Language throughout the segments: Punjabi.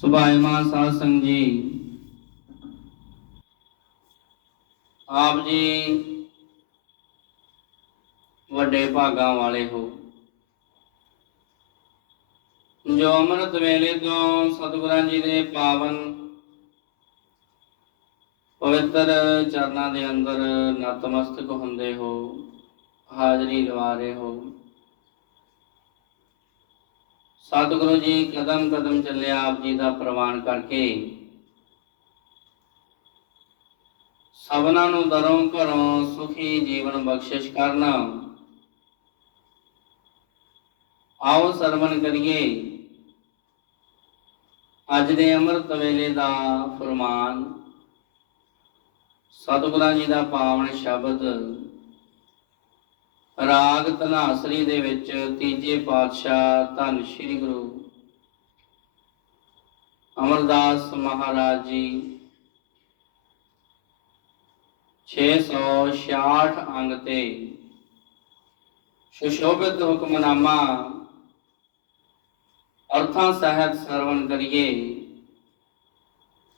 ਸੁਭਾਇਮਾ ਸਾਧ ਸੰਗ ਜੀ। ਆਪ ਜੀ ਵੱਡੇ ਭਾਗਾਂ ਵਾਲੇ ਹੋ। ਜੋ ਅੰਮ੍ਰਿਤ ਵੇਲੇ ਤੋਂ ਸਤਿਗੁਰਾਂ ਜੀ ਦੇ ਪਾਵਨ ਪਵਿੱਤਰ ਚਰਨਾਂ ਦੇ ਅੰਦਰ ਨਤਮਸਤਕ ਹੁੰਦੇ ਹੋ, ਹਾਜ਼ਰੀ ਲਵਾ ਰਹੇ ਹੋ। ਸਤਿਗੁਰੂ ਜੀ, ਕਦਮ ਕਦਮ ਚੱਲਿਆ, ਆਪ ਜੀ ਦਾ ਪ੍ਰਵਾਨ ਕਰਕੇ। ਸਭਨਾਂ ਨੂੰ ਦਰੋਂ ਘਰੋਂ ਸੁਖੀ ਜੀਵਨ ਬਖਸ਼ਿਸ਼ ਕਰਨਾ। ਆਓ ਸਰਵਣ ਕਰੀਏ। ਅੱਜ ਦੇ ਅੰਮ੍ਰਿਤ ਵੇਲੇ ਦਾ ਫਰਮਾਨ, ਸਤਿਗੁਰਾਂ ਜੀ ਦਾ ਪਾਵਨ ਸ਼ਬਦ। ਰਾਗ ਧਨਾਸਰੀ ਦੇ ਵਿੱਚ ਤੀਜੇ ਪਾਤਸ਼ਾਹ ਧੰਨ ਸ੍ਰੀ ਗੁਰੂ ਅਮਰਦਾਸ ਮਹਾਰਾਜ ਜੀ 666 ਅੰਗ ਤੇ ਸੁਸ਼ੋਭਿਤ ਹੁਕਮਨਾਮਾ ਅਰਥਾਂ ਸਹਿਤ ਸਰਵਣ ਕਰੀਏ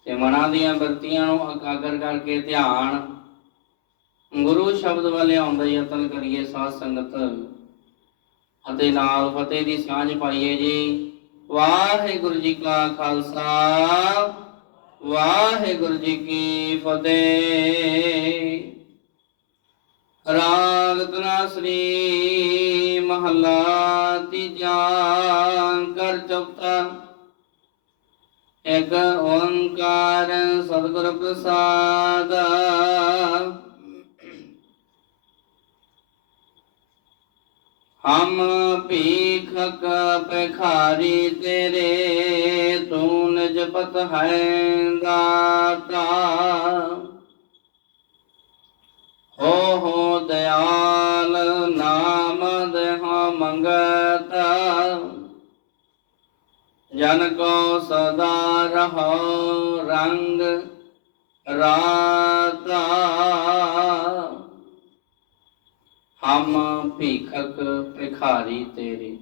ਤੇ ਮਨਾਂ ਦੀਆਂ ਵਰਤੀਆਂ ਨੂੰ ਇਕਾਗਰ ਕਰਕੇ ਧਿਆਨ ਗੁਰੂ ਸ਼ਬਦ ਵੱਲ ਆਉਂਦਾ ਯਤਨ ਕਰੀਏ ਸਾਧ ਸੰਗਤ। ਅਤੇ ਨਾਲ ਫਤਿਹ ਦੀ ਸਾਂਝ ਪਾਈਏ ਜੀ। ਵਾਹਿਗੁਰੂ ਜੀ ਕਾ ਖਾਲਸਾ, ਵਾਹਿਗੁਰੂ ਜੀ ਕੀ ਫਤਿਹ। ਰਾਗ ਤਨਾਸਰੀ ਮਹੱਲਾ ਤੀਜਾ ਕਰ ਚੌਥਾ। ਇੱਕ ਓੰਕਾਰ ਸਤਿਗੁਰ ਪ੍ਰਸਾਦ। ਹਮ ਭੀਖਕ ਪਖਾਰੀ ਤੇਰੇ, ਤੂੰ ਨਿਜ ਪਤ ਹੈ ਦਾਤਾ। ਹੋ ਹੋ ਦਇਆਲ ਨਾਮ ਦੇਹ ਮੰਗਤ। ਜਨ ਕੋ ਸਦਾ ਰਹੋ ਰੰਗ ਰਾਤਾ। ਹਮ ਭੀਖਕ ਭਿਖਾਰੀ ਤੇਰੇ।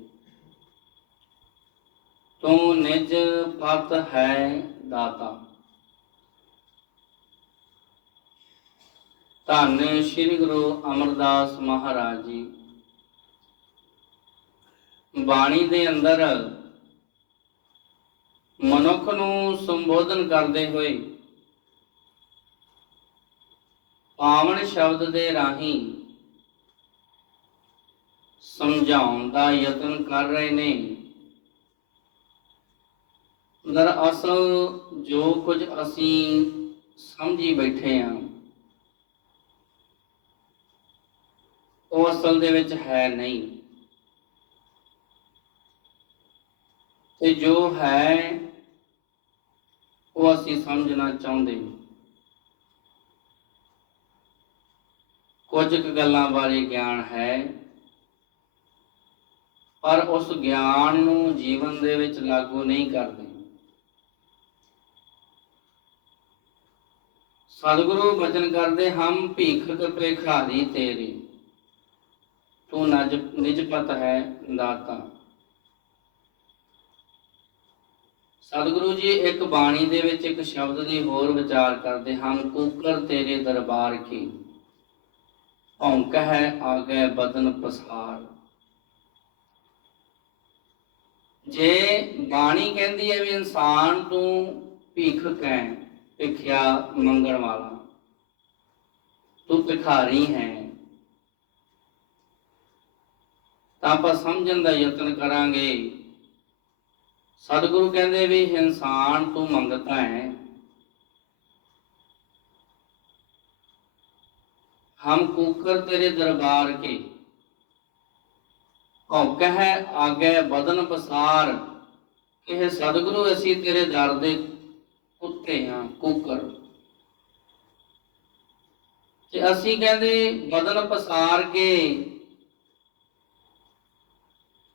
ਤੂੰ ਨਿਜ ਪਤ ਹੈ ਦਾਤਾ। ਧੰਨ ਸ੍ਰੀ ਗੁਰੂ ਅਮਰਦਾਸ ਮਹਾਰਾਜ ਜੀ। ਬਾਣੀ ਦੇ ਅੰਦਰ ਮਨੁੱਖ ਨੂੰ ਸੰਬੋਧਨ ਕਰਦੇ ਹੋਏ ਪਾਵਨ ਸ਼ਬਦ ਦੇ ਰਾਹੀਂ ਸਮਝਾਉਣ ਦਾ ਯਤਨ ਕਰ ਰਹੇ ਨੇ। ਦਰਅਸਲ ਜੋ ਕੁਝ ਅਸੀਂ ਸਮਝੀ ਬੈਠੇ ਹਾਂ ਉਹ ਅਸਲ ਦੇ ਵਿੱਚ ਹੈ ਨਹੀਂ। ਤੇ ਜੋ ਹੈ, ਉਹ ਅਸੀਂ ਸਮਝਣਾ ਚਾਹੁੰਦੇ ਕੁਝ ਕੁ ਗੱਲਾਂ ਬਾਰੇ ਗਿਆਨ ਹੈ। ਪਰ ਉਸ ਗਿਆਨ ਨੂੰ ਜੀਵਨ ਦੇ ਵਿੱਚ ਲਾਗੂ ਨਹੀਂ ਕਰਦੇ। ਸਤਿਗੁਰੂ ਬਚਨ ਕਰਦੇ, ਹਮ ਭੀਖਕ ਭਿਖਾਰੀ ਤੇਰੇ, ਤੂੰ ਨਜ, ਨਿਜ ਹੈ ਦਾਤਾ। ਸਤਿਗੁਰੂ ਜੀ ਇੱਕ ਬਾਣੀ ਦੇ ਵਿੱਚ ਇੱਕ ਸ਼ਬਦ ਦੀ ਹੋਰ ਵਿਚਾਰ ਕਰਦੇ ਹਨ ਕੂਕਰ ਤੇਰੇ ਦਰਬਾਰ ਕੀ ਭੌਂਕ ਹੈ ਆਗੇ ਬਦਨ ਪਸਾਰ। ਜੇ ਬਾਣੀ ਕਹਿੰਦੀ ਹੈ ਵੀ ਇਨਸਾਨ ਤੂੰ ਭੀਖਕ ਹੈ ਭਿਖਿਆ ਮੰਗਣ ਵਾਲਾ, ਤੂੰ ਭਿਖਾਰੀ ਹੈ। ਤਾਂ ਆਪਾਂ ਸਮਝਣ ਦਾ ਯਤਨ ਕਰਾਂਗੇ। ਸਤਿਗੁਰੂ ਕਹਿੰਦੇ ਵੀ ਇਨਸਾਨ ਤੂੰ ਮੰਗਤਾ ਹੈ। ਹਮ ਕੂਕਰ ਤੇਰੇ ਦਰਬਾਰ ਕੇ ਭੌਂਕ ਹੈ ਆਗੇ ਬਦਨ ਪਸਾਰ। ਇਹ ਸਤਿਗੁਰੂ ਅਸੀਂ ਤੇਰੇ ਦਰ ਦੇ ਕੁੱਤੇ ਹਾਂ, ਕੂਕਰ। ਤੇ ਅਸੀਂ ਕਹਿੰਦੇ ਬਦਨ ਪਸਾਰ ਕੇ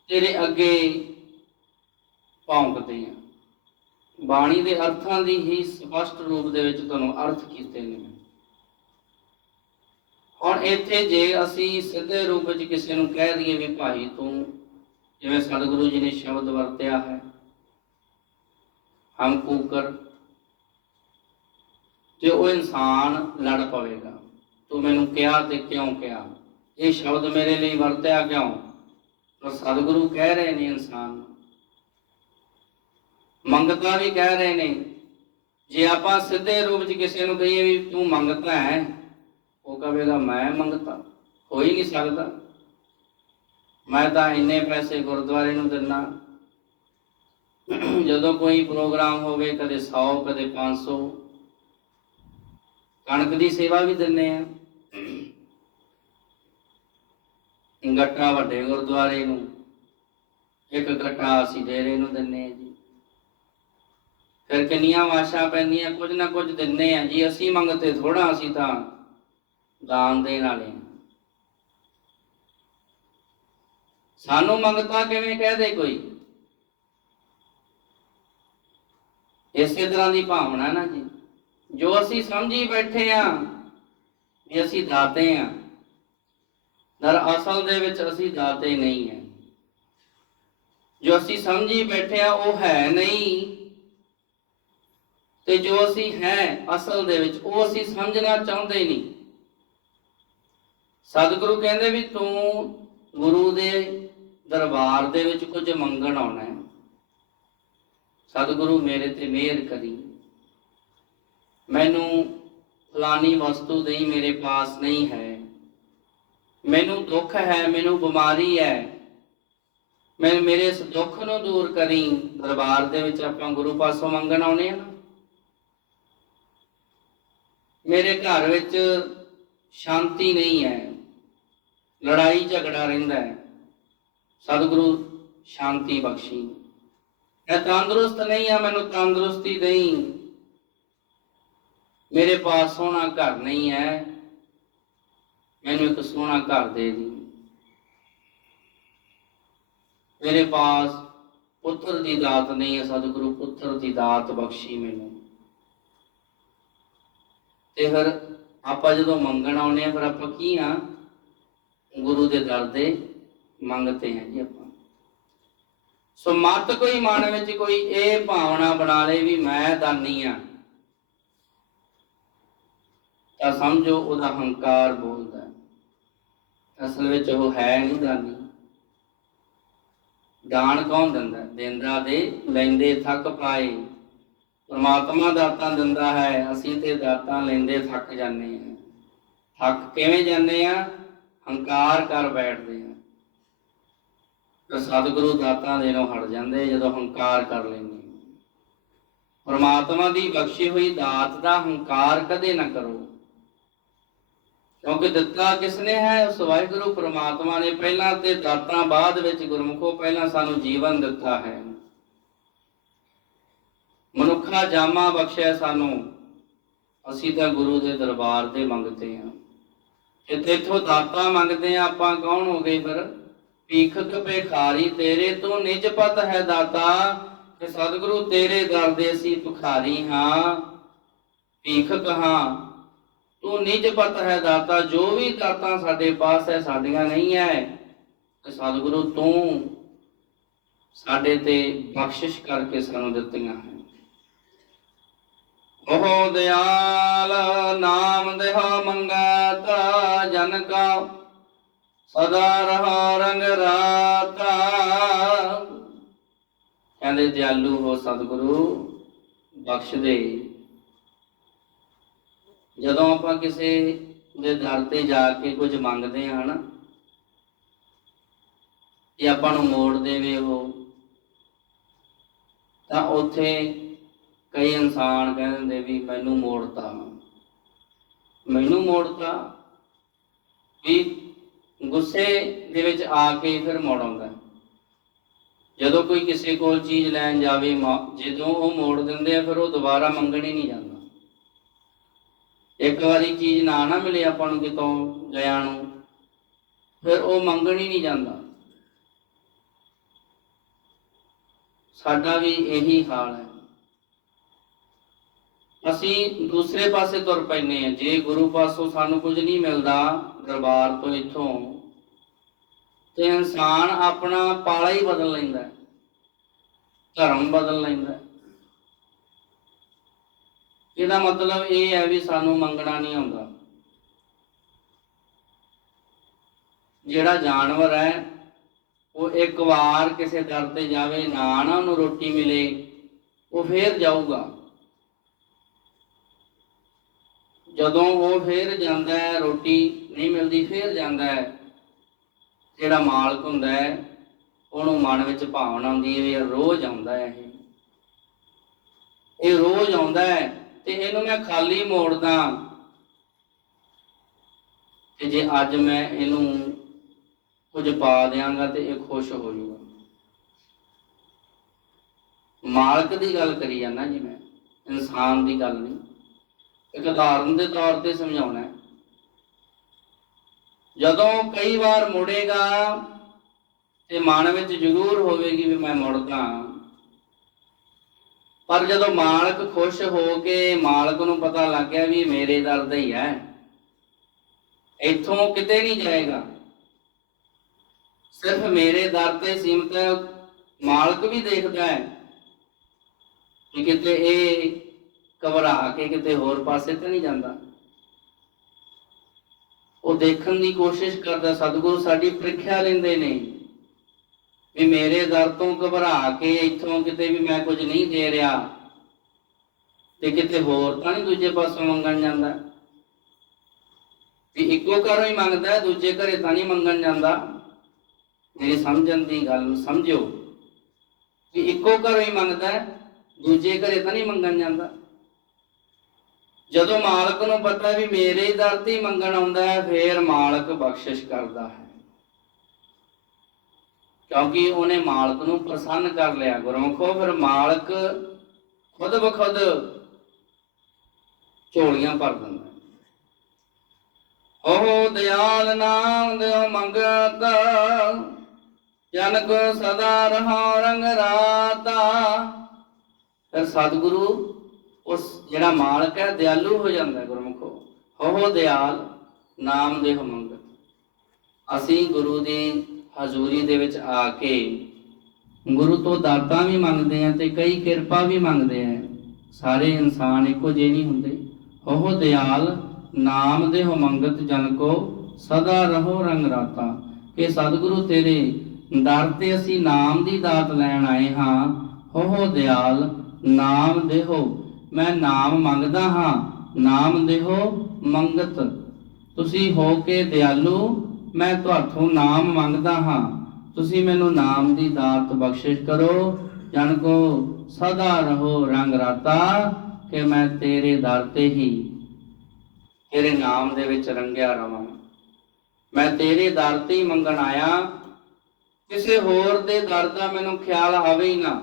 ਤੇਰੇ ਅੱਗੇ ਭੌਂਕਦੇ ਹਾਂ। ਬਾਣੀ ਦੇ ਅਰਥਾਂ ਦੀ ਹੀ ਸਪਸ਼ਟ ਰੂਪ ਦੇ ਵਿੱਚ ਤੁਹਾਨੂੰ ਅਰਥ ਕੀਤੇ ਨੇ। ਹੁਣ ਇੱਥੇ ਜੇ ਅਸੀਂ ਸਿੱਧੇ ਰੂਪ ਵਿੱਚ ਕਿਸੇ ਨੂੰ ਕਹਿ ਦਈਏ ਵੀ ਭਾਈ ਤੂੰ ਜਿਵੇਂ ਸਤਿਗੁਰੂ ਜੀ ਨੇ ਸ਼ਬਦ ਵਰਤਿਆ ਹੈ, ਹਮ ਕੂਕਰ ਤੇ ਉਹ ਇਨਸਾਨ ਲੜ ਪਵੇਗਾ। ਤੂੰ ਮੈਨੂੰ ਕਿਹਾ ਤੇ ਕਿਉਂ ਕਿਹਾ? ਇਹ ਸ਼ਬਦ ਮੇਰੇ ਲਈ ਵਰਤਿਆ ਕਿਉਂ? ਪਰ ਸਤਿਗੁਰੂ ਕਹਿ ਰਹੇ ਨੇ ਇਨਸਾਨ ਮੰਗਤਾ ਵੀ ਕਹਿ ਰਹੇ ਨੇ। ਜੇ ਆਪਾਂ ਸਿੱਧੇ ਰੂਪ 'ਚ ਕਿਸੇ ਨੂੰ ਕਹੀਏ ਵੀ ਤੂੰ ਮੰਗਤਾ ਹੈ ਉਹ ਕਹੇਗਾ ਮੈਂ ਮੰਗਤਾ ਹੋ ਹੀ ਨਹੀਂ ਸਕਦਾ। ਮੈਂ ਤਾਂ ਇੰਨੇ ਪੈਸੇ ਗੁਰਦੁਆਰੇ ਨੂੰ ਦਿੰਨਾ ਜਦੋਂ ਕੋਈ ਪ੍ਰੋਗਰਾਮ ਹੋਵੇ, ਕਦੇ 100 ਕਦੇ 500 ਕਣਕ ਦੀ ਸੇਵਾ ਵੀ ਦਿੰਨੇ ਆ। ਗੱਟਾ ਵੱਡੇ ਗੁਰਦੁਆਰੇ ਨੂੰ, ਇੱਕ ਗੱਟਾ ਅਸੀਂ ਡੇਰੇ ਨੂੰ ਦਿੰਨੇ ਆ ਜੀ। ਫਿਰ ਕਿੰਨੀਆਂ ਵਾਸ਼ਾਂ ਪੈਂਦੀਆਂ, ਕੁਝ ਨਾ ਕੁਝ ਦਿੰਨੇ ਆ ਜੀ। ਅਸੀਂ ਮੰਗਤੇ ਥੋੜਾ ਅਸੀਂ ਤਾਂ ਦਾਨ ਦੇਣ ਵਾਲੇ ਸਾਨੂੰ ਮੰਗਤਾ ਕਿਵੇਂ ਕਹਿ ਦੇ ਕੋਈ? ਇਸੇ ਤਰ੍ਹਾਂ ਦੀ ਭਾਵਨਾ ਨਾ ਜੀ। ਜੋ ਅਸੀਂ ਸਮਝੀ ਬੈਠੇ ਆ, ਵੀ ਅਸੀਂ ਦਾਤੇ ਆ, ਦਰ ਅਸਲ ਦੇ ਵਿੱਚ ਅਸੀਂ ਦਾਤੇ ਨਹੀਂ ਹੈ ਜੋ ਅਸੀਂ ਸਮਝੀ ਬੈਠੇ ਆ, ਉਹ ਹੈ ਨਹੀਂ। ਤੇ ਜੋ ਅਸੀਂ ਹੈ ਅਸਲ ਦੇ ਵਿੱਚ, ਉਹ ਅਸੀਂ ਸਮਝਣਾ ਚਾਹੁੰਦੇ ਨਹੀਂ। ਸਤਿਗੁਰੂ ਕਹਿੰਦੇ ਵੀ ਤੂੰ ਗੁਰੂ ਦੇ ਦਰਬਾਰ ਦੇ ਵਿੱਚ ਕੁਝ ਮੰਗਣ ਆਉਣਾ ਹੈ। ਸਤਿਗੁਰੂ ਮੇਰੇ ਤੇ ਮਿਹਰ ਕਰੀ। ਮੈਨੂੰ ਫਲਾਨੀ ਵਸਤੂ ਨਹੀਂ ਮੇਰੇ ਪਾਸ ਨਹੀਂ ਹੈ। ਮੈਨੂੰ ਦੁੱਖ ਹੈ, ਮੈਨੂੰ ਬਿਮਾਰੀ ਹੈ। ਮੈਂ ਮੇਰੇ ਇਸ ਦੁੱਖ ਨੂੰ ਦੂਰ ਕਰੀ। ਦਰਬਾਰ ਦੇ ਵਿੱਚ ਆਪਾਂ ਗੁਰੂ ਪਾਸੋਂ ਮੰਗਣ ਆਉਨੇ ਆ ਮੇਰੇ ਘਰ ਵਿੱਚ ਸ਼ਾਂਤੀ ਨਹੀਂ ਹੈ। ਲੜਾਈ ਝਗੜਾ ਰਹਿੰਦਾ ਹੈ। ਸਤਿਗੁਰੂ ਸ਼ਾਂਤੀ ਬਖਸ਼ੀ। ਮੈਂ ਤੰਦਰੁਸਤ ਨਹੀਂ ਆ ਮੈਨੂੰ ਤੰਦਰੁਸਤੀ ਦੇਈ। ਮੇਰੇ ਪਾਸ ਸੋਹਣਾ ਘਰ ਨਹੀਂ ਹੈ। ਮੈਨੂੰ ਇੱਕ ਸੋਹਣਾ ਘਰ ਦੇ ਦੀ। ਮੇਰੇ ਪਾਸ ਪੁੱਤਰ ਦੀ ਦਾਤ ਨਹੀਂ ਹੈ, ਸਤਿਗੁਰੂ ਪੁੱਤਰ ਦੀ ਦਾਤ ਬਖਸ਼ੀ ਮੈਨੂੰ। ਤੇ ਫਿਰ ਆਪਾਂ ਜਦੋਂ ਮੰਗਣ ਆਉਨੇ ਆ ਫਿਰ ਆਪਾਂ ਕੀ ਆ ਗੁਰੂ ਦੇ ਦਰ ਦੇ ਮੰਗਤੇ ਹਾਂ ਜੀ ਆਪਾਂ। ਸੋ ਮਤ ਕੋਈ ਮਨ ਵਿੱਚ ਕੋਈ ਇਹ ਭਾਵਨਾ ਬਣਾ ਲੇ ਵੀ ਮੈਂ ਦਾਨੀ ਆ ਤਾਂ ਸਮਝੋ ਉਹਦਾ ਹੰਕਾਰ ਬੋਲਦਾ ਅਸਲ ਵਿੱਚ ਉਹ ਹੈ ਨਹੀਂ ਦਾਨੀ ਦਾਨ ਕੌਣ ਦਿੰਦਾ ਹੈ? ਦੇ ਲੈਂਦੇ ਥੱਕ ਪਾਏ। ਪਰਮਾਤਮਾ ਦਾਤਾਂ ਦਿੰਦਾ ਹੈ, ਅਸੀਂ ਤੇ ਦਾਤਾਂ ਲੈਂਦੇ ਥੱਕ ਜਾਂਦੇ ਹਾਂ। ਥੱਕ ਕਿਵੇਂ ਜਾਂਦੇ ਆ ਹੰਕਾਰ ਕਰ ਬੈਠਦੇ ਆ। ਤੇ ਸਤਿਗੁਰੂ ਦਾਤਾਂ ਦੇਣੋਂ ਹਟ ਜਾਂਦੇ ਜਦੋਂ ਹੰਕਾਰ ਕਰ ਲੈਂਦੇ ਪਰਮਾਤਮਾ ਦੀ ਬਖਸ਼ੀ ਹੋਈ ਦਾਤ ਦਾ ਹੰਕਾਰ ਕਦੇ ਨਾ ਕਰੋ। ਕਿਉਂਕਿ ਦਿੱਤਾ ਕਿਸਨੇ ਹੈ? ਉਸ ਵਾਹਿਗੁਰੂ ਪ੍ਰਮਾਤਮਾ ਨੇ ਪਹਿਲਾਂ ਤੇ ਦਾਤਾਂ ਬਾਅਦ ਵਿੱਚ ਗੁਰਮੁਖੋ ਪਹਿਲਾਂ ਸਾਨੂੰ ਜੀਵਨ ਦਿੱਤਾ ਹੈ। ਮਨੁੱਖਾ ਜਾਮਾ ਬਖਸ਼ਿਆ ਸਾਨੂੰ। ਅਸੀਂ ਤਾਂ ਗੁਰੂ ਦੇ ਦਰਬਾਰ ਤੇ ਮੰਗਦੇ ਹਾਂ। ਤੇ ਤੇਥੋਂ ਦਾਤਾ ਮੰਗਦੇ ਆ, ਆਪਾਂ ਕੌਣ ਹੋ ਗਏ ਫਿਰ? ਭੀਖਕ ਭਿਖਾਰੀ, ਤੇਰੇ ਤੋਂ ਨਿਜ ਪਤ ਹੈ ਦਾਤਾ, ਤੇ ਸਤਿਗੁਰੂ ਤੇਰੇ ਦਰ ਦੇ ਅਸੀਂ ਭਿਖਾਰੀ ਹਾਂ। ਭੀਖਕ ਹਾਂ, ਤੂੰ ਨਿਜ ਪਤ ਹੈ ਦਾਤਾ, ਜੋ ਵੀ ਦਾਤਾਂ ਸਾਡੇ ਪਾਸ ਹੈ, ਸਾਡੀਆਂ ਨਹੀਂ ਹੈ। ਤੇ ਸਤਿਗੁਰੂ ਤੂੰ ਸਾਡੇ ਤੇ ਬਖਸ਼ਿਸ਼ ਕਰਕੇ ਸਾਨੂੰ ਦਿੱਤੀਆਂ ਹੈ ਉਹ ਦਿਆਲ ਨਾਮ ਦੇਹਾ ਮੰਗਤ ਜਨ ਕਾ ਸਦਾ ਰਹਾ ਰੰਗ ਰਾਤਾ ਕਹਿੰਦੇ ਦਿਆਲੂ ਹੋ ਸਤਿਗੁਰੂ, ਬਖਸ਼ ਦੇ। ਜਦੋਂ ਆਪਾਂ ਕਿਸੇ ਦੇ ਦਰ ਤੇ ਜਾ ਕੇ ਕੁਝ ਮੰਗਦੇ ਹਾਂ ਨਾ ਇਹ ਆਪਾਂ ਨੂੰ ਮੋੜ ਦੇਵੇ ਉਹ, ਤਾਂ ਉੱਥੇ ਕਈ ਇਨਸਾਨ ਕਹਿੰਦੇ ਵੀ ਮੈਨੂੰ ਮੋੜਤਾ। ਮੈਨੂੰ ਮੋੜਤਾ ਵੀ ਗੁੱਸੇ ਦੇ ਵਿੱਚ ਆ ਕੇ ਫਿਰ ਮੋੜ ਆਉਂਦਾ। ਜਦੋਂ ਕੋਈ ਕਿਸੇ ਕੋਲ ਚੀਜ਼ ਲੈਣ ਜਾਵੇ, ਮਾ- ਜਦੋਂ ਉਹ ਮੋੜ ਦਿੰਦੇ ਆ, ਫਿਰ ਉਹ ਦੁਬਾਰਾ ਮੰਗਣ ਹੀ ਨਹੀਂ ਜਾਂਦਾ। ਇੱਕ ਵਾਰੀ ਚੀਜ਼ ਨਾ ਨਾ ਮਿਲੇ ਆਪਾਂ ਨੂੰ ਕਿਤੋਂ ਗਿਆ ਨੂੰ, ਫਿਰ ਉਹ ਮੰਗਣ ਹੀ ਨਹੀਂ ਜਾਂਦਾ। ਸਾਡਾ ਵੀ ਇਹੀ ਹਾਲ ਹੈ। ਅਸੀਂ ਦੂਸਰੇ ਪਾਸੇ ਤੁਰ ਪੈਨੇ ਆ ਜੇ ਗੁਰੂ ਪਾਸੋਂ ਸਾਨੂੰ ਕੁਝ ਨਹੀਂ ਮਿਲਦਾ ਦਰਬਾਰ ਤੋਂ ਇੱਥੋਂ, ਤੇ ਇਨਸਾਨ ਆਪਣਾ ਪਾਲਾ ਹੀ ਬਦਲ ਲੈਂਦਾ ਧਰਮ ਬਦਲ ਲੈਂਦਾ ਇਹਦਾ ਮਤਲਬ ਇਹ ਹੈ ਵੀ ਸਾਨੂੰ ਮੰਗਣਾ ਨਹੀਂ ਆਉਂਦਾ। ਜਿਹੜਾ ਜਾਨਵਰ ਹੈ, ਉਹ ਇੱਕ ਵਾਰ ਕਿਸੇ ਦਰ ਤੇ ਜਾਵੇ, ਨਾ ਨਾ ਉਹਨੂੰ ਰੋਟੀ ਮਿਲੇ, ਉਹ ਫੇਰ ਜਾਊਗਾ। ਜਦੋਂ ਉਹ ਫੇਰ ਜਾਂਦਾ ਹੈ, ਰੋਟੀ ਨਹੀਂ ਮਿਲਦੀ, ਫੇਰ ਜਾਂਦਾ ਹੈ। ਜਿਹੜਾ ਮਾਲਕ ਹੁੰਦਾ ਹੈ, ਉਹਨੂੰ ਮਨ ਵਿੱਚ ਭਾਵਨਾ ਆਉਂਦੀ ਹੈ ਵੀ ਰੋਜ਼ ਆਉਂਦਾ ਹੈ ਇਹ। ਇਹ ਰੋਜ਼ ਆਉਂਦਾ ਹੈ ਤੇ ਇਹਨੂੰ ਮੈਂ ਖਾਲੀ ਮੋੜਦਾ ਤੇ ਜੇ ਅੱਜ ਮੈਂ ਇਹਨੂੰ ਕੁਝ ਪਾ ਦਿਆਂਗਾ ਤੇ ਇਹ ਖੁਸ਼ ਹੋ ਜਾਊਗਾ ਮਾਲਕ ਦੀ ਗੱਲ ਕਰੀ ਜਾਂਦਾ ਜੀ ਮੈਂ। ਇਨਸਾਨ ਦੀ ਗੱਲ ਨਹੀਂ। ਇੱਕ ਉਦਾਹਰਨ ਦੇ ਤੌਰ ਤੇ ਸਮਝਾਉਣਾ ਹੈ। ਜਦੋਂ ਕਈ ਵਾਰ ਮੁੜੇਗਾ ਤੇ ਮਨ ਵਿੱਚ ਜ਼ਰੂਰ ਹੋਵੇਗੀ ਵੀ ਮੈਂ ਮੁੜਦਾ ਪਰ ਜਦੋਂ ਮਾਲਕ ਖੁਸ਼ ਹੋ ਕੇ ਮਾਲਕ ਨੂੰ ਪਤਾ ਲੱਗ ਗਿਆ ਵੀ ਮੇਰੇ ਦਰ ਦਾ ਹੀ ਹੈ, ਇੱਥੋਂ ਕਿਤੇ ਨਹੀਂ ਜਾਏਗਾ। ਸਿਰਫ ਮੇਰੇ ਦਰ ਤੇ ਸੀਮਤ ਮਾਲਕ ਵੀ ਦੇਖਦਾ ਹੈ ਕਿ ਕਿਤੇ ਇਹ ਘਬਰਾ ਕੇ ਕਿਤੇ ਹੋਰ ਪਾਸੇ ਤੇ ਨਹੀਂ ਜਾਂਦਾ। ਉਹ ਦੇਖਣ ਦੀ ਕੋਸ਼ਿਸ਼ ਕਰਦਾ, ਸਤਿਗੁਰੂ, ਸਾਡੀ ਪ੍ਰੀਖਿਆ ਲੈਂਦੇ ਨੇ। ਵੀ ਮੇਰੇ ਦਰ ਤੋਂ ਘਬਰਾ ਕੇ ਇੱਥੋਂ ਕਿਤੇ ਵੀ ਮੈਂ ਕੁਝ ਨਹੀਂ ਦੇ ਰਿਹਾ। ਤੇ ਕਿਤੇ ਹੋਰ ਤਾਂ ਨਹੀਂ ਦੂਜੇ ਪਾਸੋਂ ਮੰਗਣ ਜਾਂਦਾ? ਵੀ ਇੱਕੋ ਘਰੋਂ ਹੀ ਮੰਗਦਾ, ਦੂਜੇ ਘਰੇ ਤਾਂ ਨਹੀਂ ਮੰਗਣ ਜਾਂਦਾ। ਮੇਰੀ ਸਮਝਣ ਦੀ ਗੱਲ ਨੂੰ ਸਮਝਿਓ। ਵੀ ਇੱਕੋ ਘਰੋਂ ਹੀ ਮੰਗਦਾ, ਦੂਜੇ ਘਰੇ ਤਾਂ ਨਹੀਂ ਮੰਗਣ ਜਾਂਦਾ। ਜਦੋਂ ਮਾਲਕ ਨੂੰ ਪਤਾ ਵੀ ਮੇਰੇ ਹੀ ਦਰ ਤੇ ਮੰਗਣ ਆਉਂਦਾ ਹੈ, ਫੇਰ ਮਾਲਕ ਬਖਸ਼ਿਸ਼ ਕਰਦਾ ਹੈ। ਕਿਉਂਕਿ ਉਹਨੇ ਮਾਲਕ ਨੂੰ ਪ੍ਰਸੰਨ ਕਰ ਲਿਆ। ਗੁਰਮੁਖੋ, ਫਿਰ ਮਾਲਕ ਖੁਦ ਬਖੁਦ ਝੋਲੀਆਂ ਭਰ ਦਿੰਦਾ ਉਹ ਦਿਆਲ ਨਾਮ ਦਿਓ ਮੰਗਤ ਜਨ ਕੋ ਸਦਾ ਰਹਾ ਰੰਗ ਰਾਤਾ। ਫਿਰ ਸਤਿਗੁਰੂ ਉਸ ਜਿਹੜਾ ਮਾਲਕ ਹੈ, ਦਿਆਲੂ ਹੋ ਜਾਂਦਾ ਗੁਰਮੁਖੋ। ਹੋ ਦਿਆਲ, ਨਾਮ ਦੇ ਮੰਗਤ ਅਸੀਂ ਗੁਰੂ ਦੀ ਹਜ਼ੂਰੀ ਦੇ ਵਿੱਚ ਆ ਕੇ ਗੁਰੂ ਤੋਂ ਦਾਤਾਂ ਵੀ ਮੰਗਦੇ ਆ ਤੇ ਕਈ ਕਿਰਪਾ ਵੀ ਮੰਗਦੇ ਆ ਸਾਰੇ ਇਨਸਾਨ ਇੱਕੋ ਜਿਹੇ ਨਹੀਂ ਹੁੰਦੇ। ਹੋ ਦਿਆਲ, ਨਾਮ ਦੇ ਹੋ ਮੰਗਤ ਜਨ ਕੋ ਸਦਾ ਰਹੋ ਰੰਗ ਰਾਤਾ। ਕਿ ਸਤਿਗੁਰੂ ਤੇਰੇ ਦਰ ਤੇ ਅਸੀਂ ਨਾਮ ਦੀ ਦਾਤ ਲੈਣ ਆਏ ਹਾਂ। ਹੋ ਦਿਆਲ, ਨਾਮ ਦੇਹੋ ਮੈਂ ਨਾਮ ਮੰਗਦਾ ਹਾਂ, ਨਾਮ ਦੇਹੋ ਮੰਗਤ। ਤੁਸੀਂ ਹੋ ਕੇ ਦਿਆਲੂ, ਮੈਂ ਤੁਹਾਥੋਂ ਨਾਮ ਮੰਗਦਾ ਹਾਂ। ਤੁਸੀਂ ਮੈਨੂੰ ਨਾਮ ਦੀ ਦਾਤ ਬਖਸ਼ਿਸ਼ ਕਰੋ, ਜਨ ਕੋ ਸਦਾ ਰਹੋ ਰੰਗ ਰਾਤਾ, ਕਿ ਮੈਂ ਤੇਰੇ ਦਰ ਤੇ ਹੀ, ਤੇਰੇ ਨਾਮ ਦੇ ਵਿੱਚ ਰੰਗਿਆ ਰਵਾਂ। ਮੈਂ ਤੇਰੇ ਦਰ ਤੇ ਹੀ ਮੰਗਣ ਆਇਆ। ਕਿਸੇ ਹੋਰ ਦੇ ਦਰ ਦਾ ਮੈਨੂੰ ਖਿਆਲ ਆਵੇ ਹੀ ਨਾ।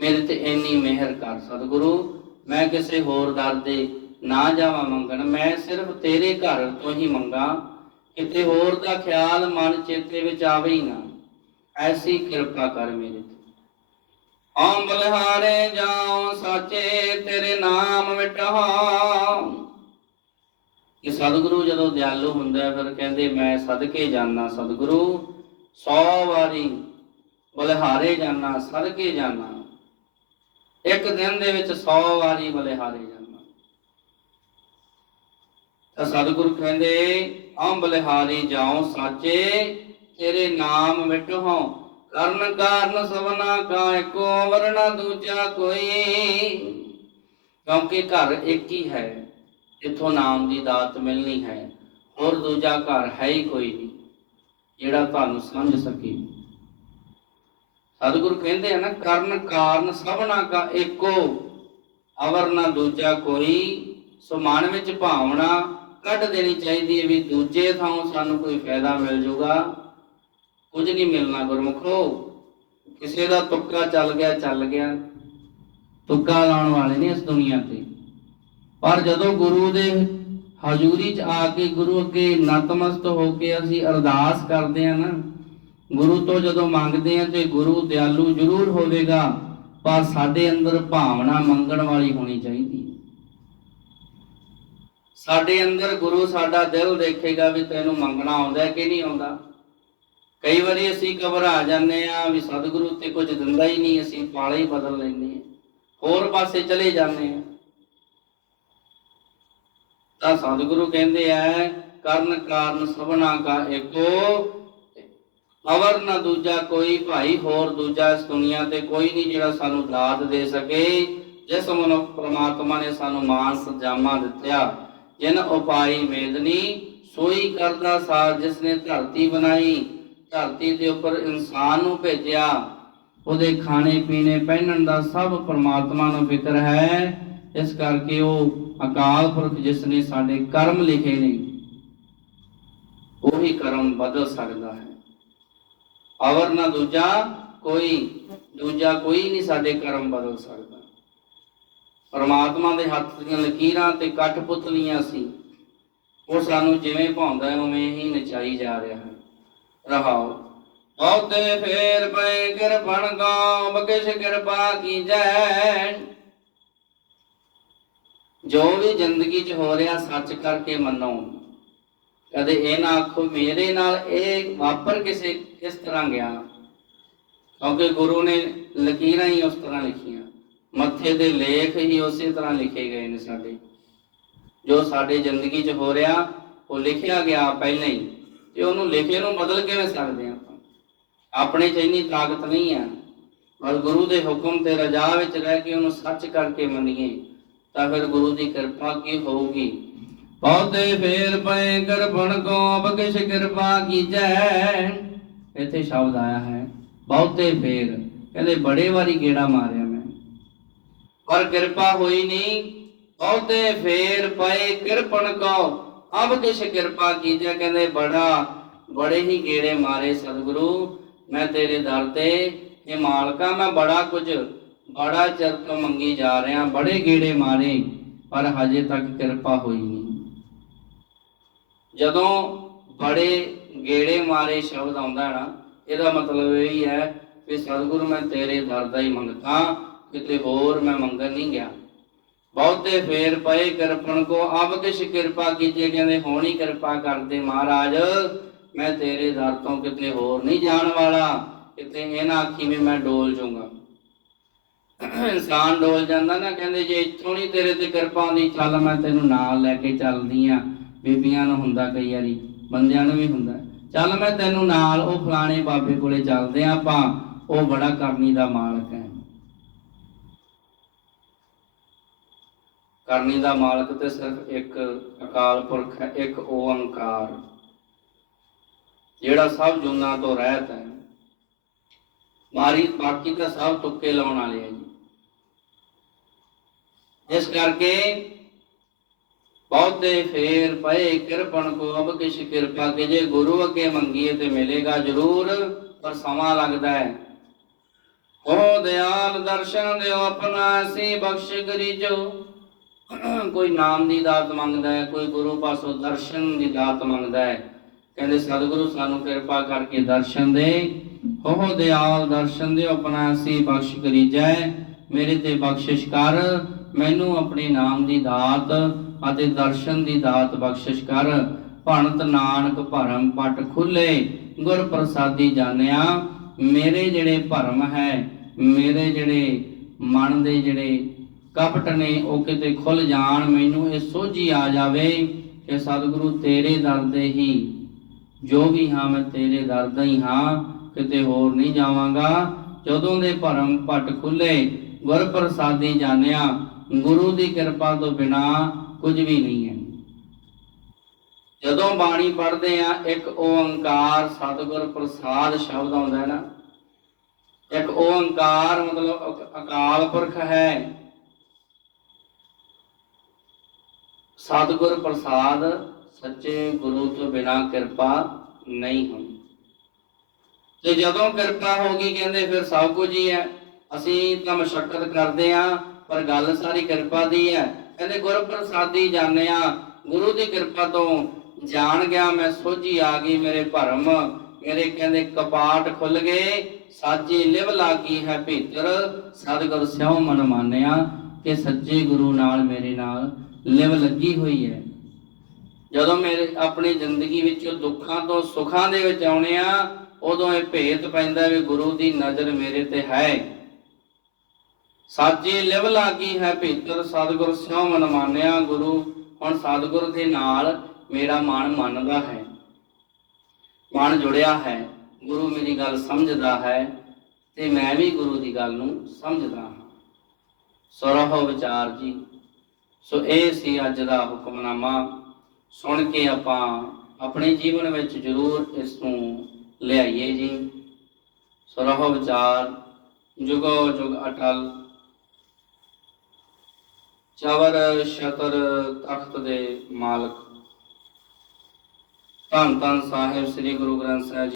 ਮੇਰੇ ਤੇ ਇੰਨੀ ਮਿਹਰ ਕਰ ਸਤਿਗੁਰੂ, ਮੈਂ ਕਿਸੇ ਹੋਰ ਦਰ ਦੇ ਨਾ ਜਾਵਾਂ ਮੰਗਣ, ਮੈਂ ਸਿਰਫ ਤੇਰੇ ਘਰ ਤੋਂ ਹੀ ਮੰਗਾ, ਕਿਤੇ ਹੋਰ ਦਾ ਖਿਆਲ ਮਨ ਚੇਤੇ ਵਿੱਚ ਆਵੇ ਹੀ ਨਾ। ਐਸੀ ਕਿਰਪਾ ਕਰ ਮੇਰੇ ਤੇ। ਆਮ ਬਲਿਹਾਰੇ ਜਾਉ, ਸਾਚੇ ਤੇਰੇ ਨਾਮ ਮਿਟਹਾ ਇਹ ਸਤਿਗੁਰੂ ਜਦੋਂ ਦਿਆਲੂ ਹੁੰਦਾ ਫਿਰ ਕਹਿੰਦੇ, ਮੈਂ ਸਦਕੇ ਜਾਣਾ ਸਤਿਗੁਰੂ 100 ਵਾਰੀ ਬਲਿਹਾਰੇ ਜਾਣਾ ਸਦਕੇ ਜਾਣਾ ਇੱਕ ਦਿਨ ਦੇ ਵਿੱਚ 100 ਵਾਰੀ ਬਲਿਹਾਰੇ ਜਾਣਾ ਤਾਂ ਸਤਿਗੁਰੂ ਕਹਿੰਦੇ ਆਂ ਬਲਿਹਾਰੀ ਜਾਉ ਸਾਚੇ, ਤੇਰੇ ਨਾਮ ਮਿਟਹੁ। ਕਰਨ ਕਾਰਨ ਸਭਨਾ ਕਾ ਏਕੋ ਵਰਣਾ ਦੂਜਾ ਕੋਈ। ਕਿਉਂਕਿ ਘਰ ਇੱਕ ਹੀ ਹੈ ਜਿੱਥੋਂ ਨਾਮ ਦੀ ਦਾਤ ਮਿਲਣੀ ਹੈ। ਹੋਰ ਦੂਜਾ ਘਰ ਹੈ ਹੀ ਕੋਈ ਨਹੀਂ, ਜਿਹੜਾ ਤੁਹਾਨੂੰ ਸਮਝ ਸਕੇ। ਸਤਿਗੁਰੂ ਕਹਿੰਦੇ ਆ ਨਾ, ਕਰਨ ਕਾਰਨ ਸਭਨਾ ਕਾ ਏਕੋ, ਅਵਰ ਨਾ ਦੂਜਾ ਕੋਈ ਸੋ ਮਨ ਵਿੱਚ ਭਾਵਨਾ ਕੱਢ ਦੇਣੀ ਚਾਹੀਦੀ ਹੈ ਵੀ ਦੂਜੇ ਥਾਂ ਸਾਨੂੰ ਕੋਈ ਫਾਇਦਾ ਮਿਲ ਜਾਊਗਾ ਕੁਝ ਨਹੀਂ ਮਿਲਣਾ ਗੁਰਮੁਖੋ। ਕਿਸੇ ਦਾ ਤੁੱਕਾ ਚੱਲ ਗਿਆ ਚੱਲ ਗਿਆ। ਤੁੱਕਾ ਲਾਉਣ ਵਾਲੇ ਨੇ ਇਸ ਦੁਨੀਆ ਤੇ। ਪਰ ਜਦੋਂ ਗੁਰੂ ਦੇ ਹਜ਼ੂਰੀ 'ਚ ਆ ਕੇ ਗੁਰੂ ਅੱਗੇ ਨਤਮਸਤ ਹੋ ਕੇ ਅਸੀਂ ਅਰਦਾਸ ਕਰਦੇ ਆ ਨਾ ਗੁਰੂ ਤੋਂ ਜਦੋਂ ਮੰਗਦੇ ਆ ਤੇ ਗੁਰੂ ਦਿਆਲੂ ਜ਼ਰੂਰ ਹੋਵੇਗਾ, ਪਰ ਸਾਡੇ ਅੰਦਰ ਭਾਵਨਾ ਮੰਗਣ ਵਾਲੀ ਹੋਣੀ ਚਾਹੀਦੀ ਹੈ। ਸਾਡੇ ਅੰਦਰ ਗੁਰੂ ਸਾਡਾ ਦਿਲ ਦੇਖੇਗਾ ਵੀ ਤੈਨੂੰ ਮੰਗਣਾ ਆਉਂਦਾ ਕਿ ਨਹੀਂ ਆਉਂਦਾ। ਕਈ ਵਾਰੀ ਅਸੀਂ ਘਬਰਾ ਜਾਂਦੇ ਆ ਵੀ ਸਤਿਗੁਰੂ ਤੇ ਕੁਝ ਦਿੰਦਾ ਹੀ ਨਹੀਂ, ਅਸੀਂ ਪਾਲੇ ਹੀ ਬਦਲ ਲੈਂਦੇ ਆ ਹੋਰ ਪਾਸੇ ਚਲੇ ਜਾਂਦੇ ਆ ਤਾਂ ਸਤਿਗੁਰੂ ਕਹਿੰਦੇ ਆ, ਕਰਨ ਕਾਰਨ ਸਭਨਾ ਕਾ ਏਕੋ ਅਵਰ ਨਾ ਦੂਜਾ ਕੋਈ, ਭਾਈ ਹੋਰ ਦੂਜਾ ਇਸ ਦੁਨੀਆ ਤੇ ਕੋਈ ਨਹੀਂ ਜਿਹੜਾ ਸਾਨੂੰ ਦਾਤ ਦੇ ਸਕੇ। ਜਿਸ ਮਨੁੱਖ ਪ੍ਰਮਾਤਮਾ ਨੇ ਸਾਨੂੰ ਮਾਨ ਸਜਾਮਾ ਦਿੱਤਿਆ ਜਿਨ ਉਪਾਈ ਮੇਦਨੀ ਸੋਈ ਕਰਦਾ ਸਾਰ ਜਿਸ ਨੇ ਧਰਤੀ ਬਣਾਈ। ਧਰਤੀ ਦੇ ਉੱਪਰ ਇਨਸਾਨ ਨੂੰ ਭੇਜਿਆ। ਉਹਦੇ ਖਾਣੇ ਪੀਣੇ ਪਹਿਨਣ ਦਾ ਸਭ ਪ੍ਰਮਾਤਮਾ ਨੂੰ ਫਿਕਰ ਹੈ। ਇਸ ਕਰਕੇ ਉਹ ਅਕਾਲ ਪੁਰਖ ਜਿਸ ਨੇ ਸਾਡੇ ਕਰਮ ਲਿਖੇ ਨੇ, ਉਹੀ ਕਰਮ ਬਦਲ ਸਕਦਾ ਹੈ। ਅਵਰ ਨਾ ਦੂਜਾ ਕੋਈ ਦੂਜਾ ਕੋਈ ਨਹੀਂ ਸਾਡੇ ਕਰਮ ਬਦਲ ਸਕਦਾ। ਪਰਮਾਤਮਾ ਦੇ ਹੱਥ ਦੀਆਂ ਲਕੀਰਾਂ ਤੇ ਕੱਟ ਸੀ। ਉਹ ਸਾਨੂੰ ਜਿਵੇਂ ਭਾਉਂਦਾ ਹੈ, ਉਵੇਂ ਹੀ ਨਚਾਈ ਜਾ ਰਿਹਾ ਹੈ। ਰਹਾਓ। ਬਹੁਤੇ ਫੇਰ ਪਏ ਕਿਰਪਣ ਗਾਉ ਬਕਿਸ਼ ਕਿਰਪਾ ਕੀਜੈ ਜੋ ਵੀ ਜ਼ਿੰਦਗੀ 'ਚ ਹੋ ਰਿਹਾ, ਸੱਚ ਕਰਕੇ ਮੰਨੋ। ਕਦੇ ਇਹ ਨਾ ਆਖੋ, ਮੇਰੇ ਨਾਲ ਇਹ ਵਾਪਰ ਕਿਸੇ ਕਿਸ ਤਰ੍ਹਾਂ ਗਿਆ? ਕਿਉਂਕਿ ਗੁਰੂ ਨੇ ਲਕੀਰਾਂ ਹੀ ਉਸ ਤਰ੍ਹਾਂ ਲਿਖੀਆਂ। ਮੱਥੇ ਦੇ ਲੇਖ ਹੀ ਉਸੇ ਤਰ੍ਹਾਂ ਲਿਖੇ ਗਏ ਨੇ ਸਾਡੇ। ਜੋ ਸਾਡੇ ਜ਼ਿੰਦਗੀ 'ਚ ਹੋ ਰਿਹਾ, ਉਹ ਲਿਖਿਆ ਗਿਆ ਪਹਿਲਾਂ ਹੀ। ਤੇ ਉਹਨੂੰ ਲਿਖੇ ਨੂੰ ਬਦਲ ਕਿਵੇਂ ਸਕਦੇ ਆਪਾਂ? ਆਪਣੇ 'ਚ ਇੰਨੀ ਤਾਕਤ ਨਹੀਂ ਹੈ। ਪਰ ਗੁਰੂ ਦੇ ਹੁਕਮ ਤੇ ਰਜਾ ਵਿੱਚ ਰਹਿ ਕੇ ਉਹਨੂੰ ਸੱਚ ਕਰਕੇ ਮੰਨੀਏ, ਤਾਂ ਫਿਰ ਗੁਰੂ ਦੀ ਕਿਰਪਾ ਕੀ ਹੋਊਗੀ। ਬਹੁਤੇ ਫੇਰ ਪਏ ਕਰਪਣ ਕੋ ਬਕਿਸ਼ ਕਿਰਪਾ ਕੀਜੈ। ਇੱਥੇ ਸ਼ਬਦ ਆਇਆ ਹੈ, ਬਹੁਤੇ ਫੇਰ। ਕਹਿੰਦੇ, ਬੜੇ ਵਾਰੀ ਗੇੜਾ ਮਾਰਿਆ ਮੈਂ। ਪਰ ਕਿਰਪਾ ਹੋਈ ਨਹੀਂ, ਬਹੁਤੇ ਫੇਰ ਪਏ, ਕਿਰਪਣ ਕੋ ਅਬ ਕਿਛ ਕਿਰਪਾ ਕੀਜੈ। ਕਹਿੰਦੇ, ਬੜਾ, ਬੜੇ ਹੀ ਗੇੜੇ ਮਾਰੇ ਸਤਿਗੁਰੂ, ਮੈਂ ਤੇਰੇ ਦਰ ਤੇ। ਇਹ ਮਾਲਕਾ, ਮੈਂ ਬੜਾ ਕੁਝ, ਬੜਾ ਚਿਰ ਮੰਗੀ ਜਾ ਰਿਹਾ, ਬੜੇ ਗੇੜੇ ਮਾਰੇ, ਪਰ ਹਜੇ ਤੱਕ ਕਿਰਪਾ ਹੋਈ ਨਹੀਂ। ਜਦੋਂ ਬੜੇ ਗੇੜੇ ਮਾਰੇ ਸ਼ਬਦ ਆਉਂਦਾ ਨਾ, ਇਹਦਾ ਮਤਲਬ ਇਹ ਹੀ ਹੈ ਕਿ ਸਤਿਗੁਰੂ ਮੈਂ ਤੇਰੇ ਦਰ ਦਾ ਹੀ ਮੰਗਤਾ ਕਿਤੇ ਹੋਰ ਮੈਂ ਮੰਗਣ ਨਹੀਂ ਗਿਆ। ਬਹੁਤੇ ਫੇਰ ਪਏ ਕਿਰਪਣ ਕੋ ਅਬ ਕਿਛ ਕਿਰਪਾ ਕੀਜੇ ਕਹਿੰਦੇ ਹੋਣੀ ਕਿਰਪਾ ਕਰਦੇ ਮਹਾਰਾਜ, ਮੈਂ ਤੇਰੇ ਦਰ ਤੋਂ ਕਿਤੇ ਹੋਰ ਨਹੀਂ ਜਾਣ ਵਾਲਾ, ਕਿਤੇ ਇਹ ਨਾ ਆਖੀ ਵੀ ਮੈਂ ਡੋਲ ਜਾਊਂਗਾ ਇਨਸਾਨ ਡੋਲ ਜਾਂਦਾ ਨਾ, ਕਹਿੰਦੇ ਜੇ ਇੱਥੋਂ ਨਹੀਂ ਤੇਰੇ ਤੇ ਕਿਰਪਾ ਹੁੰਦੀ, ਚੱਲ ਮੈਂ ਤੈਨੂੰ ਨਾਲ ਲੈ ਕੇ ਚੱਲਦੀ ਆ ਬੀਬੀਆਂ ਨੂੰ ਹੁੰਦਾ ਕਈ ਵਾਰੀ, ਬੰਦਿਆਂ ਨੂੰ ਵੀ ਹੁੰਦਾ। ਚੱਲ ਮੈਂ ਤੈਨੂੰ ਨਾਲ ਉਹ ਫਲਾਣੇ ਬਾਬੇ ਕੋਲੇ ਚੱਲਦੇ ਆ, ਆਪਾਂ ਉਹ ਬੜਾ ਕਰਨੀ ਦਾ ਮਾਲਕ ਹੈ ਕਰਨੀ ਦਾ ਮਾਲਕ ਤੇ ਸਿਰਫ ਇੱਕ ਅਕਾਲ ਪੁਰਖ ਹੈ ਇੱਕ ਓੰਕਾਰ ਜਿਹੜਾ ਸਭ ਜੁਨਾਂ ਤੋਂ ਰਹਿਤ ਹੈ ਮਾਰੀ, ਬਾਕੀ ਤਾਂ ਸਭ ਤੁੱਕੇ ਲਾਉਣ ਵਾਲੇ ਹੈ ਜੀ। ਇਸ ਕਰਕੇ ਬਹੁਤੇ ਫੇਰ ਪਏ ਕਿਰਪਨ ਕੋ ਅਬ ਕਿਛ ਕਿਰਪਾ ਕੇ ਜੇ ਗੁਰੂ ਅੱਗੇ ਮੰਗੀਏ ਤੇ ਮਿਲੇਗਾ ਜ਼ਰੂਰ, ਪਰ ਸਮਾਂ ਲੱਗਦਾ ਹੈ। ਉਹ ਦਿਆਲ ਦਰਸ਼ਨ ਦਿਓ ਆਪਣਾ, ਅਸੀਂ ਬਖਸ਼ ਕਰੀਜੋ ਕੋਈ ਨਾਮ ਦੀ ਦਾਤ ਮੰਗਦਾ ਹੈ, ਕੋਈ ਗੁਰੂ ਪਾਸੋਂ ਦਰਸ਼ਨ ਦੀ ਦਾਤ ਮੰਗਦਾ ਹੈ। ਕਹਿੰਦੇ, ਸਤਿਗੁਰੂ ਸਾਨੂੰ ਕਿਰਪਾ ਕਰਕੇ ਦਰਸ਼ਨ ਦੇ। ਉਹ ਦਿਆਲ ਦਰਸ਼ਨ ਦਿਓ ਆਪਣਾ, ਅਸੀਂ ਬਖਸ਼ ਕਰੀਜੈ ਮੇਰੇ ਤੇ ਬਖਸ਼ਿਸ਼ ਕਰ, ਮੈਨੂੰ ਆਪਣੇ ਨਾਮ ਦੀ ਦਾਤ ਅਤੇ ਦਰਸ਼ਨ ਦੀ ਦਾਤ ਬਖਸ਼ਿਸ਼ ਕਰ। ਭਣਤ ਨਾਨਕ ਭਰਮ ਪਟ ਖੁੱਲੇ ਗੁਰ ਪ੍ਰਸਾਦੀ ਜਾਣਿਆ, ਮੇਰੇ ਜਿਹੜੇ ਭਰਮ ਹੈ, ਮੇਰੇ ਜਿਹੜੇ ਮਨ ਦੇ ਜਿਹੜੇ ਕਪਟ ਨੇ, ਉਹ ਕਿਤੇ ਖੁੱਲ ਜਾਣ, ਮੈਨੂੰ ਇਹ ਸੋਝੀ ਆ ਜਾਵੇ ਕਿ ਸਤਿਗੁਰੂ ਤੇਰੇ ਦਰ ਦੇ ਹੀ, ਜੋ ਵੀ ਹਾਂ ਮੈਂ ਤੇਰੇ ਦਰ ਦਾ ਹੀ ਹਾਂ, ਕਿਤੇ ਹੋਰ ਨਹੀਂ ਜਾਵਾਂਗਾ। ਜਦੋਂ ਦੇ ਭਰਮ ਪਟ ਖੁੱਲੇ ਗੁਰ ਪ੍ਰਸਾਦੀ ਜਾਣਿਆ, ਗੁਰੂ ਦੀ ਕਿਰਪਾ ਤੋਂ ਬਿਨਾ ਕੁਝ ਵੀ ਨਹੀਂ ਹੈ। ਜਦੋਂ ਬਾਣੀ ਪੜ੍ਹਦੇ ਆ, ਇੱਕ ਓੰਕਾਰ ਸਤਿਗੁਰ ਪ੍ਰਸਾਦ ਸ਼ਬਦ ਆਉਂਦਾ ਹੈ ਨਾ। ਇੱਕ ਓੰਕਾਰ ਮਤਲਬ ਅਕਾਲ ਪੁਰਖ ਹੈ। ਸਤਿਗੁਰ ਪ੍ਰਸਾਦ ਸੱਚੇ ਗੁਰੂ ਤੋਂ ਬਿਨਾ ਕਿਰਪਾ ਨਹੀਂ ਹੁੰਦੀ। ਤੇ ਜਦੋਂ ਕਿਰਪਾ ਹੋ ਗਈ, ਕਹਿੰਦੇ ਫਿਰ ਸਭ ਕੁਝ ਹੀ ਹੈ। ਅਸੀਂ ਤਾਂ ਮਸ਼ਕਤ ਕਰਦੇ ਆ ਪਰ ਗੱਲ ਸਾਰੀ ਕਿਰਪਾ ਦੀ ਹੈ। ਕਹਿੰਦੇ ਗੁਰ ਪ੍ਰਸਾਦੀ ਜਾਣਿਆ, ਗੁਰੂ ਦੀ ਕਿਰਪਾ ਤੋਂ ਜਾਣ ਗਿਆ ਮੈਂ, ਸੋਝੀ ਆ ਗਈ ਮੇਰੇ ਭਰਮ। ਮੇਰੇ ਕਹਿੰਦੇ, ਕਪਾਟ ਖੁੱਲ ਗਏ, ਸਾਚੀ ਲਿਵ ਲਾਗੀ ਹੈ ਭੀਤਰ, ਸਤਿਗੁਰ ਸਿਉ ਮਨ ਮਾਨਿਆ ਕਿ ਸੱਚੇ ਗੁਰੂ ਨਾਲ ਮੇਰੇ ਨਾਲ ਲਿਵ ਲੱਗੀ ਹੋਈ ਹੈ। ਜਦੋਂ ਮੇਰੇ, ਆਪਣੀ ਜ਼ਿੰਦਗੀ ਵਿੱਚ ਦੁੱਖਾਂ ਤੋਂ ਸੁੱਖਾਂ ਦੇ ਵਿੱਚ ਆਉਣੇ ਆ, ਉਦੋਂ ਇਹ ਭੇਤ ਪੈਂਦਾ ਵੀ ਗੁਰੂ ਦੀ ਨਜ਼ਰ ਮੇਰੇ ਤੇ ਹੈ। ਸਾਜੇ ਲਿਵ ਲਾਗੀ ਹੈ ਭੀਤਰ ਸਤਿਗੁਰ ਸਿਉ ਮਨ ਮਾਨਿਆ ਗੁਰੂ, ਹੁਣ ਸਤਿਗੁਰ ਦੇ ਨਾਲ ਮੇਰਾ ਮਨ ਮੰਨਦਾ ਹੈ। ਮਨ ਜੁੜਿਆ ਹੈ, ਗੁਰੂ ਮੇਰੀ ਗੱਲ ਸਮਝਦਾ ਹੈ ਤੇ ਮੈਂ ਵੀ ਗੁਰੂ ਦੀ ਗੱਲ ਨੂੰ ਸਮਝਦਾ ਹਾਂ। ਸਰਹੁ ਵਿਚਾਰ ਜੀ, ਸੋ ਇਹ ਸੀ ਅੱਜ ਦਾ ਹੁਕਮਨਾਮਾ। ਸੁਣ ਕੇ ਆਪਾਂ ਆਪਣੇ ਜੀਵਨ ਵਿੱਚ ਜ਼ਰੂਰ ਇਸ ਨੂੰ ਲਿਆਈਏ ਜੀ। ਸਰਹੁ ਵਿਚਾਰ, ਜੁਗੋ ਜੁਗ ਅਟਲ। ਚਵਰ ਸ਼ਤਰ ਤਖਤ ਦੇ ਮਾਲਕ। ਧੰਨ ਧੰਨ ਸਾਹਿਬ ਸ੍ਰੀ ਗੁਰੂ ਗ੍ਰੰਥ ਸਾਹਿਬ ਜੀ।